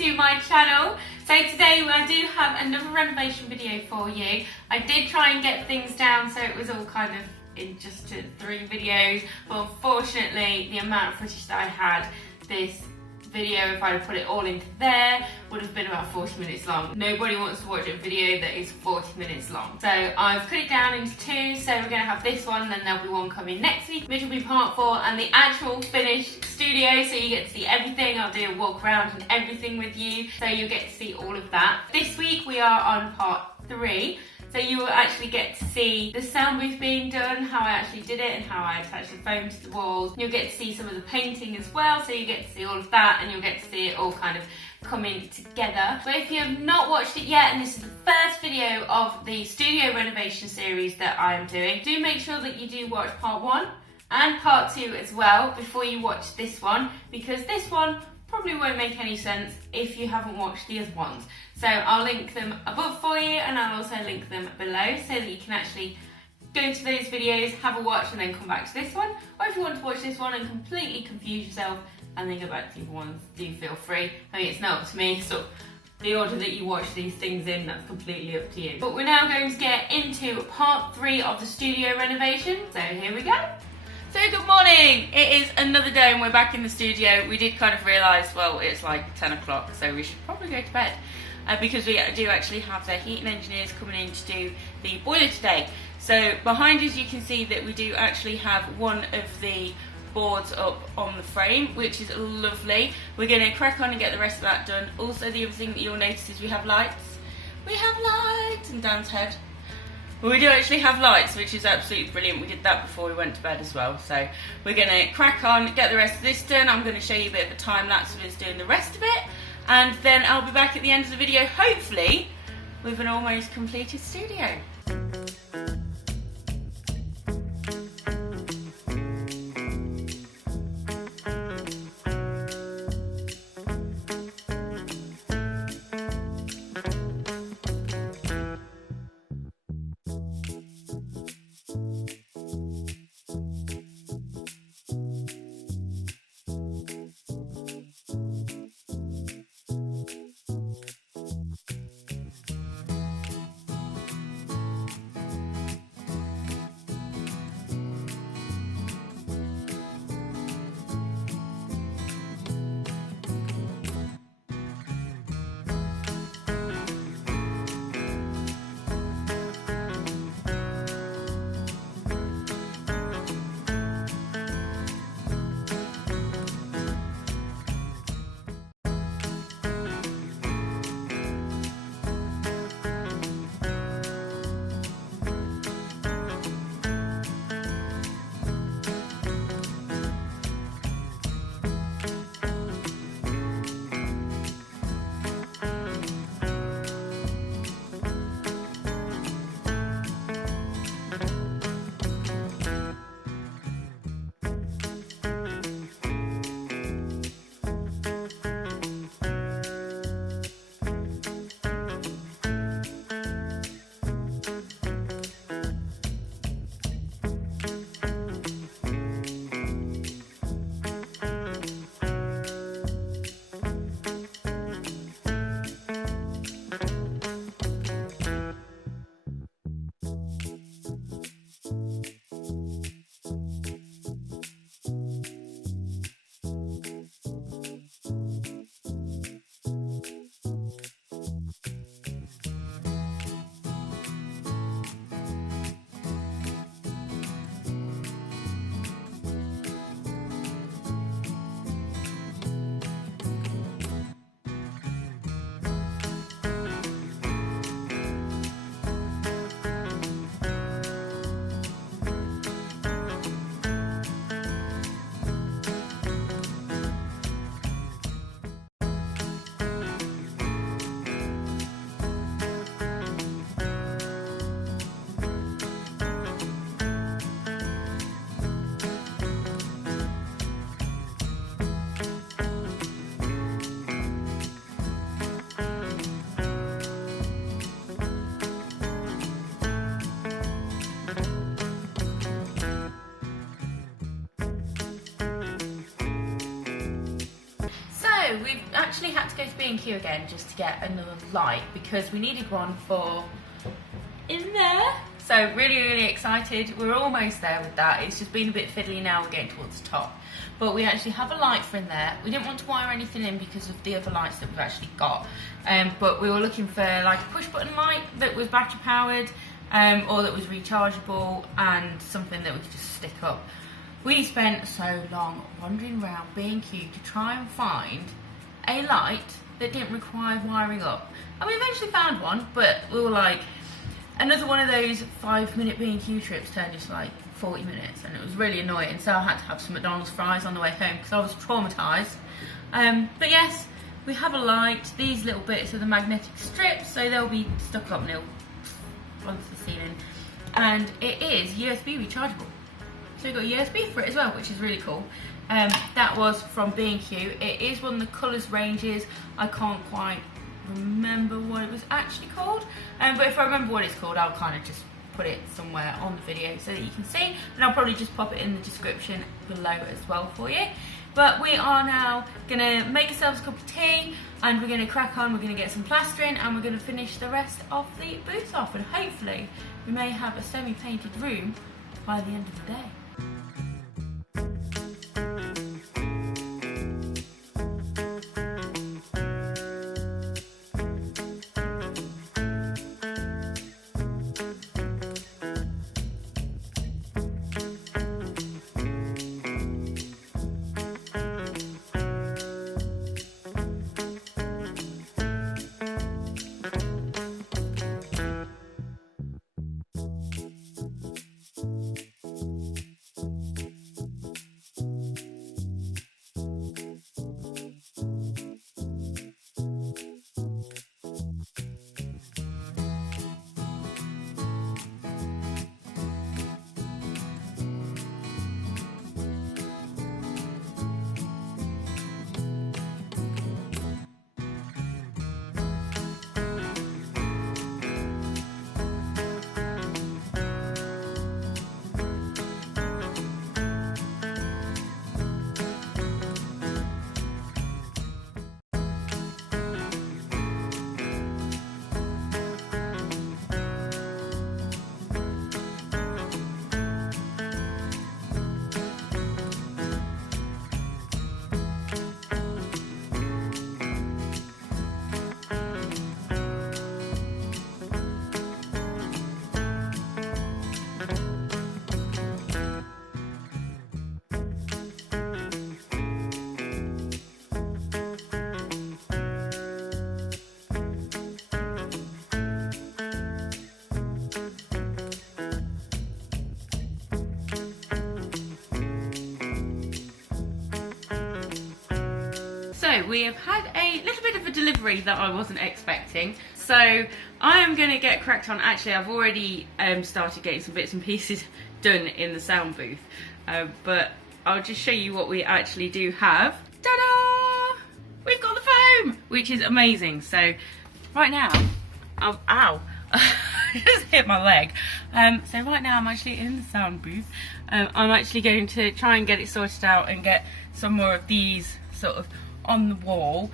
to my channel. So today I do have another renovation video for you. I did try and get things down so it was all kind of in just 3 videos, but unfortunately the amount of footage that I had, this video, if I had put it all into there, would have been about 40 minutes long. Nobody wants to watch a video that is 40 minutes long. So I've put it down into 2, so we're going to have this one, then there'll be one coming next week, which will be part 4, and the actual finished studio, so you get to see everything. I'll do a walk around and everything with you, so you'll get to see all of that. This week we are on part 3. So you will actually get to see the sound booth being done, how I actually did it and how I attached the foam to the walls. You'll get to see some of the painting as well, so you get to see all of that and you'll get to see it all kind of coming together. But if you have not watched it yet, and this is the first video of the studio renovation series that I am doing, do make sure that you do watch part 1 and part 2 as well before you watch this one, because this one probably won't make any sense if you haven't watched the other ones. So I'll link them above for you, and I'll also link them below so that you can actually go to those videos, have a watch, and then come back to this one. Or if you want to watch this one and completely confuse yourself and then go back to the other ones, do feel free. I mean, it's not up to me, so the order that you watch these things in, that's completely up to you. But we're now going to get into part 3 of the studio renovation, so here we go. So good morning, it is another day and we're back in the studio. We did kind of realise, well, it's like 10 o'clock, so we should probably go to bed because we do actually have the heating engineers coming in to do the boiler today. So behind us you can see that we do actually have one of the boards up on the frame, which is lovely. We're going to crack on and get the rest of that done. Also, the other thing that you'll notice is we have lights. We have lights! And Dan's head. Well, we do actually have lights, which is absolutely brilliant. We did that before we went to bed as well. So we're going to crack on, get the rest of this done. I'm going to show you a bit of a time lapse of us doing the rest of it. And then I'll be back at the end of the video, hopefully, with an almost completed studio. So we've actually had to go to B&Q again just to get another light because we needed one for in there. So really excited. We're almost there with that. It's just been a bit fiddly now, we're getting towards the top. But we actually have a light for in there. We didn't want to wire anything in because of the other lights that we've actually got. But we were looking for like a push button light that was battery powered or that was rechargeable and something that we could just stick up. We spent so long wandering around B&Q to try and find a light that didn't require wiring up. And we eventually found one, but we were like, another one of those 5-minute B&Q trips turned into like 40 minutes and it was really annoying. So I had to have some McDonald's fries on the way home because I was traumatised. But yes, we have a light. These little bits are the magnetic strips, so they'll be stuck up and they'll plug to the ceiling. And it is USB rechargeable. So we've got USB for it as well, which is really cool. That was from B&Q. It is one of the colours ranges. I can't quite remember what it was actually called. But if I remember what it's called, I'll kind of just put it somewhere on the video so that you can see. And I'll probably just pop it in the description below as well for you. But we are now going to make ourselves a cup of tea and we're going to crack on, we're going to get some plastering and we're going to finish the rest of the booth off. And hopefully we may have a semi-painted room by the end of the day. So we have had a little bit of a delivery that I wasn't expecting. So I am going to get cracked on. Actually, I've already started getting some bits and pieces done in the sound booth. But I'll just show you what we actually do have. Ta-da! We've got the foam, which is amazing. So right now, ow! I just hit my leg. So right now I'm actually in the sound booth. I'm actually going to try and get it sorted out and get some more of these sort of on the wall.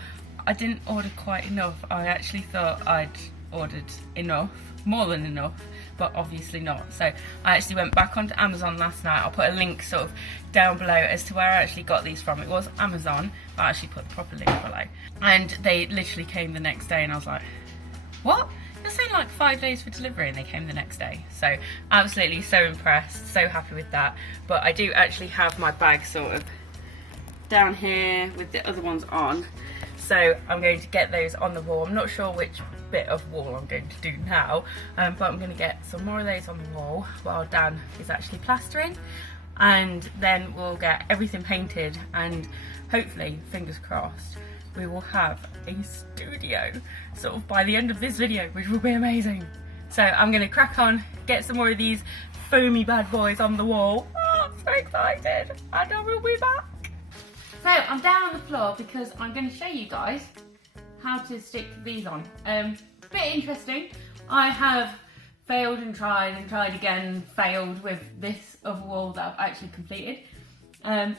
I didn't order quite enough. I actually thought I'd ordered enough, more than enough, but obviously not. So I actually went back onto Amazon last night. I'll put a link sort of down below as to where I actually got these from. It was Amazon, but I actually put the proper link below. And they literally came the next day and I was like, what? You're saying like 5 days for delivery, and they came the next day. So absolutely so impressed, so happy with that. But I do actually have my bag sort of down here with the other ones on. So I'm going to get those on the wall. I'm not sure which bit of wall I'm going to do now, but I'm going to get some more of those on the wall while Dan is actually plastering. And then we'll get everything painted and hopefully, fingers crossed, we will have a studio sort of by the end of this video, which will be amazing. So I'm going to crack on, get some more of these foamy bad boys on the wall. Oh, I'm so excited, and I will be back. So I'm down on the floor because I'm going to show you guys how to stick these on. Bit interesting. I have failed and tried again, failed with this other wall that I've actually completed.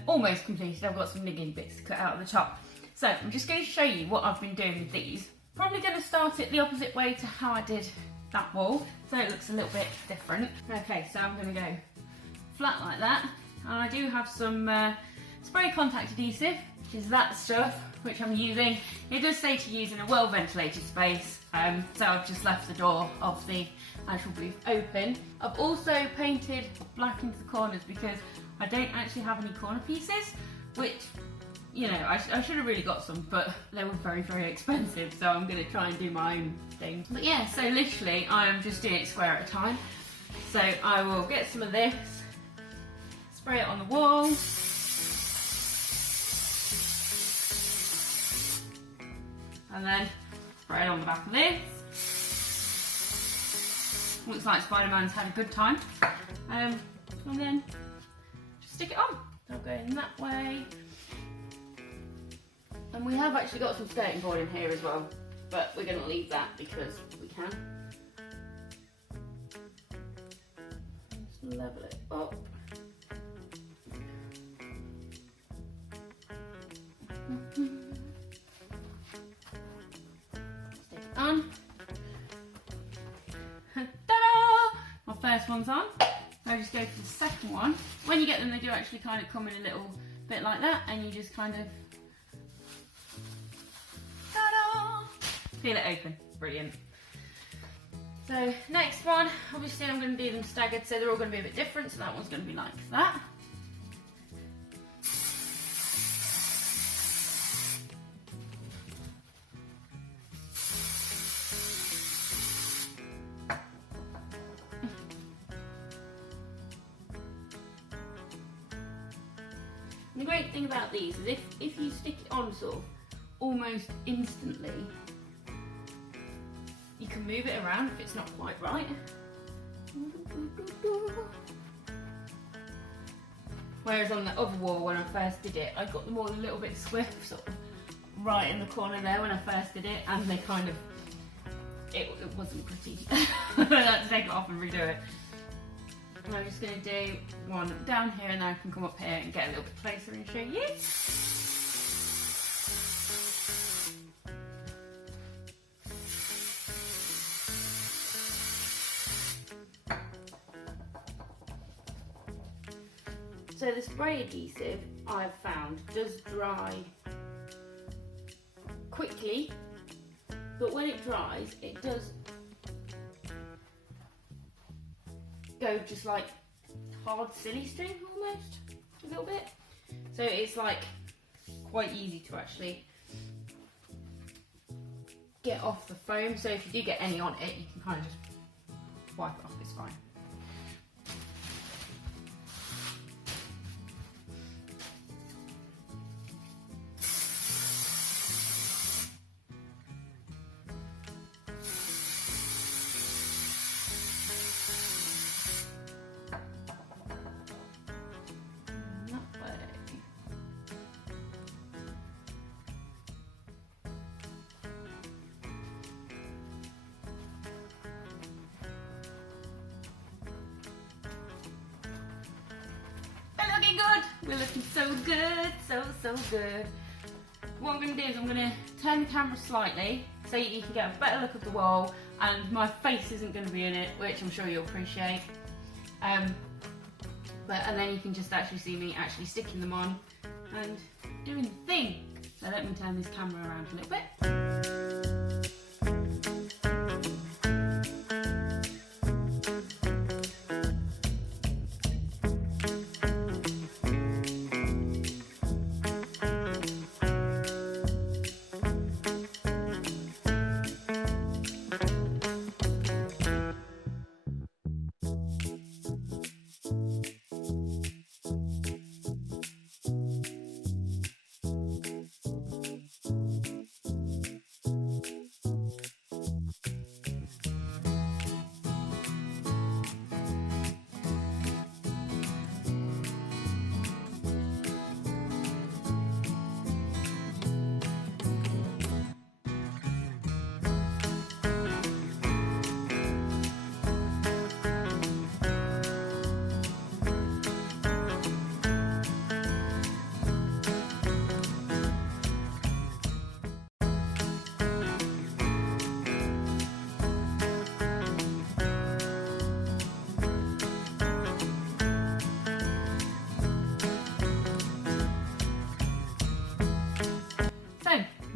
Almost completed. I've got some niggling bits to cut out of the top. So I'm just going to show you what I've been doing with these. Probably going to start it the opposite way to how I did that wall, so it looks a little bit different. Okay, so I'm going to go flat like that, and I do have some spray contact adhesive, which is that stuff which I'm using. It does say to use in a well ventilated space, so I've just left the door of the actual booth open. I've also painted black into the corners because I don't actually have any corner pieces, which, you know, I should have really got some, but they were very, very expensive, so I'm going to try and do my own thing. But yeah, so literally I am just doing it square at a time. So I will get some of this, spray it on the wall, and then spray it on the back of this. Looks like Spider-Man's had a good time. And then just stick it on. I'll go in that way. And we have actually got some skirting board in here as well, but we're going to leave that because we can. Just level it up. Stick it on. Ta-da! My first one's on. I just go for the second one. When you get them, they do actually kind of come in a little bit like that, and you just kind of feel it open. Brilliant. So next one, obviously I'm going to do them staggered, so they're all going to be a bit different. So that one's going to be like that. And the great thing about these is if you stick it on sort of almost instantly, you can move it around if it's not quite right. Whereas on the other wall, when I first did it, I got them all a little bit swift, sort of right in the corner there when I first did it, and they kind of, it wasn't pretty. I had to take it off and redo it. And I'm just going to do one down here, and then I can come up here and get a little bit closer and show you. So the spray adhesive, I've found, does dry quickly, but when it dries, it does go just like hard silly string almost, a little bit. So it's like quite easy to actually get off the foam. So if you do get any on it, you can kind of just wipe it off, it's fine. Looking good. We're looking so good, so good. What I'm going to do is I'm going to turn the camera slightly so you can get a better look of the wall, and my face isn't going to be in it, which I'm sure you'll appreciate. And then you can just actually see me actually sticking them on and doing the thing. So let me turn this camera around a little bit.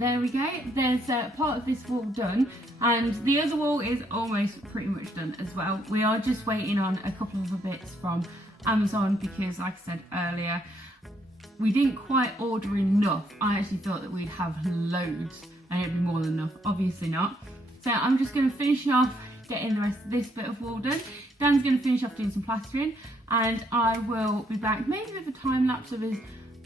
there we go. There's part of this wall done, and the other wall is almost pretty much done as well. We are just waiting on a couple of other bits from Amazon because, like I said earlier, we didn't quite order enough. I actually thought that we'd have loads and it'd be more than enough. Obviously not. So I'm just going to finish off getting the rest of this bit of wall done. Dan's going to finish off doing some plastering, and I will be back maybe with a time lapse of his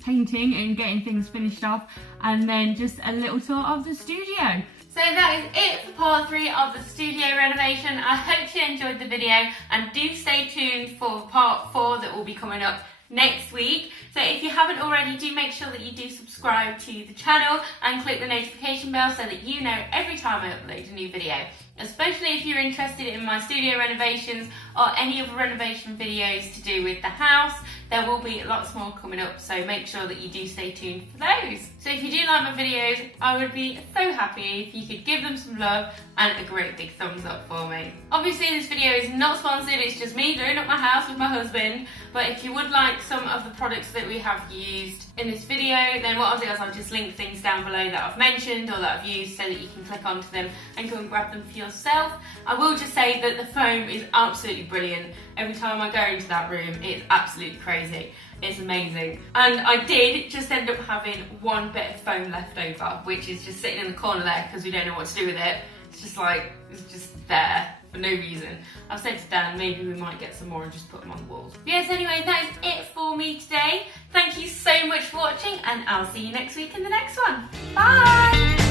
painting and getting things finished off, and then just a little tour of the studio. So that is it for part 3 of the studio renovation. I hope you enjoyed the video, and do stay tuned for part 4 that will be coming up next week. So if you haven't already, do make sure that you do subscribe to the channel and click the notification bell so that you know every time I upload a new video. Especially if you're interested in my studio renovations or any other renovation videos to do with the house, there will be lots more coming up, so make sure that you do stay tuned for those. So if you do like my videos, I would be so happy if you could give them some love and a great big thumbs up for me. Obviously this video is not sponsored, it's just me doing up my house with my husband, but if you would like some of the products that we have used in this video, then what I'll do is I'll just link things down below that I've mentioned or that I've used so that you can click onto them and go and grab them for yourself. I will just say that the foam is absolutely brilliant. Every time I go into that room, it's absolutely crazy. It's amazing. And I did just end up having one bit of foam left over, which is just sitting in the corner there because we don't know what to do with it. It's just like, it's just there for no reason. I've said to Dan, maybe we might get some more and just put them on the walls. But yes, anyway, that is it for me today. Thank you so much for watching, and I'll see you next week in the next one. Bye!